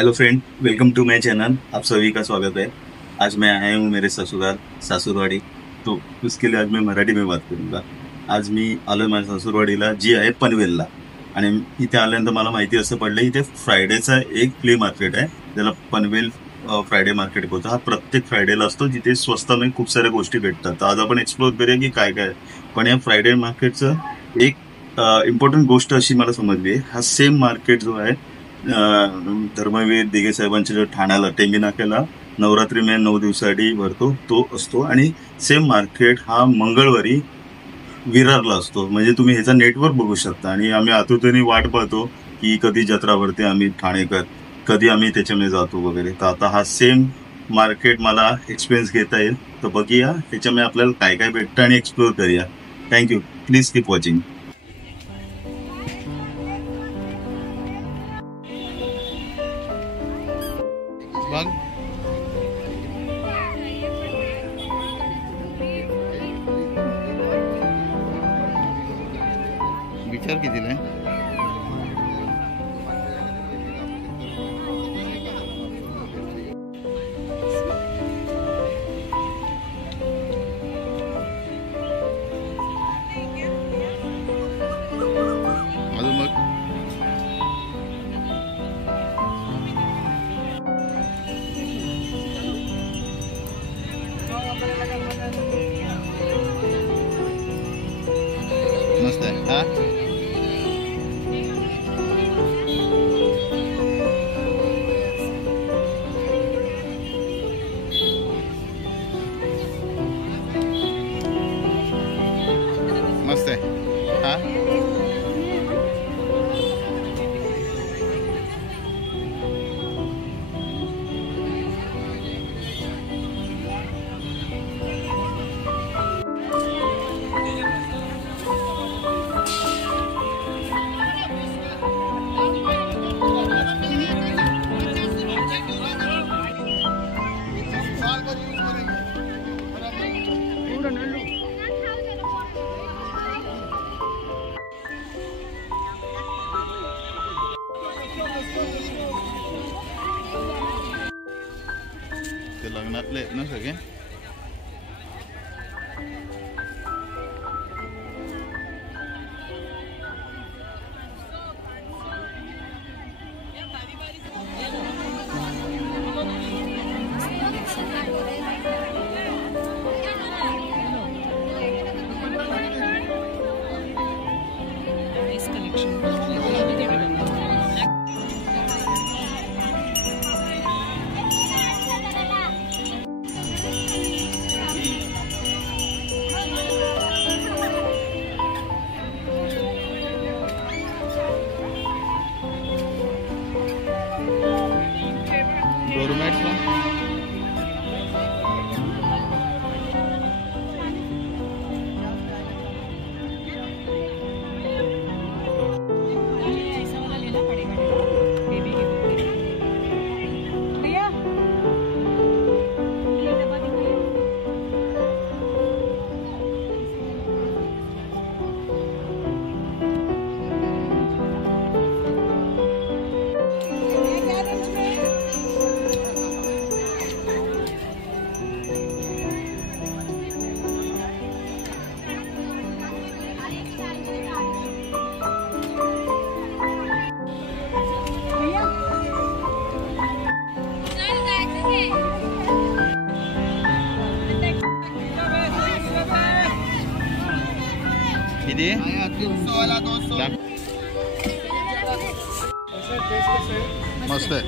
Hello friend, welcome to my channel. आप सभी का स्वागत है। आज मैं आया हूँ मेरे ससुराल सासूरवाडी, तो उसके लिए आज मैं मराठी में बात करूंगा। आज मी आलोय माझ्या सासूरवाडीला, जी आहे पनवेलला. आणि इथे आल्यानंतर मला माहिती असं पडलं, इथे फ्रायडेचा एक फ्ली मार्केट आहे, ज्याला पनवेल फ्रायडे मार्केट बोलतो. हा प्रत्येक फ्रायडेला असतो, जिथे स्वस्तामध्ये खूप साऱ्या गोष्टी भेटतात. तर आज आपण एक्सप्लोर करूया की काय काय आहे. पण या फ्रायडे मार्केटचं एक इम्पॉर्टंट गोष्ट अशी मला समजली आहे. हा सेम मार्केट जो आहे धर्मवीर दिघे साहेबांच्या जो ठाण्याला टेंगी नाक्याला नवरात्री मे 9 दिवसासाठी भरतो, तो असतो. आणि सेम मार्केट हा मंगळवारी विरारला असतो. म्हणजे तुम्ही ह्याचा नेटवर्क बघू शकता. आणि आम्ही आतुरतेने वाट पाहतो की कधी जत्रा भरते, आम्ही ठाणेकर कधी आम्ही त्याच्यामध्ये जातो वगैरे. तर आता हा सेम मार्केट मला एक्सपिरियन्स घेता येईल. तर बघूया त्याच्यामध्ये आपल्याला काय काय भेटतं आणि एक्सप्लोर करूया. थँक्यू. Please keep watching. बघ विचार कितीला आहे? अजून मग मस्त आहे हा. मस्त आहे हा. ते लग्नातले आहेत ना सगळे. Nice collection. डोरमॅट्स ना. ऐसा वाला लेना पड़ेगा बेबी के कपड़े. भैया ये डब्बा दिखाइए. क्या रेंज में? भैया किती? मस्त आहे.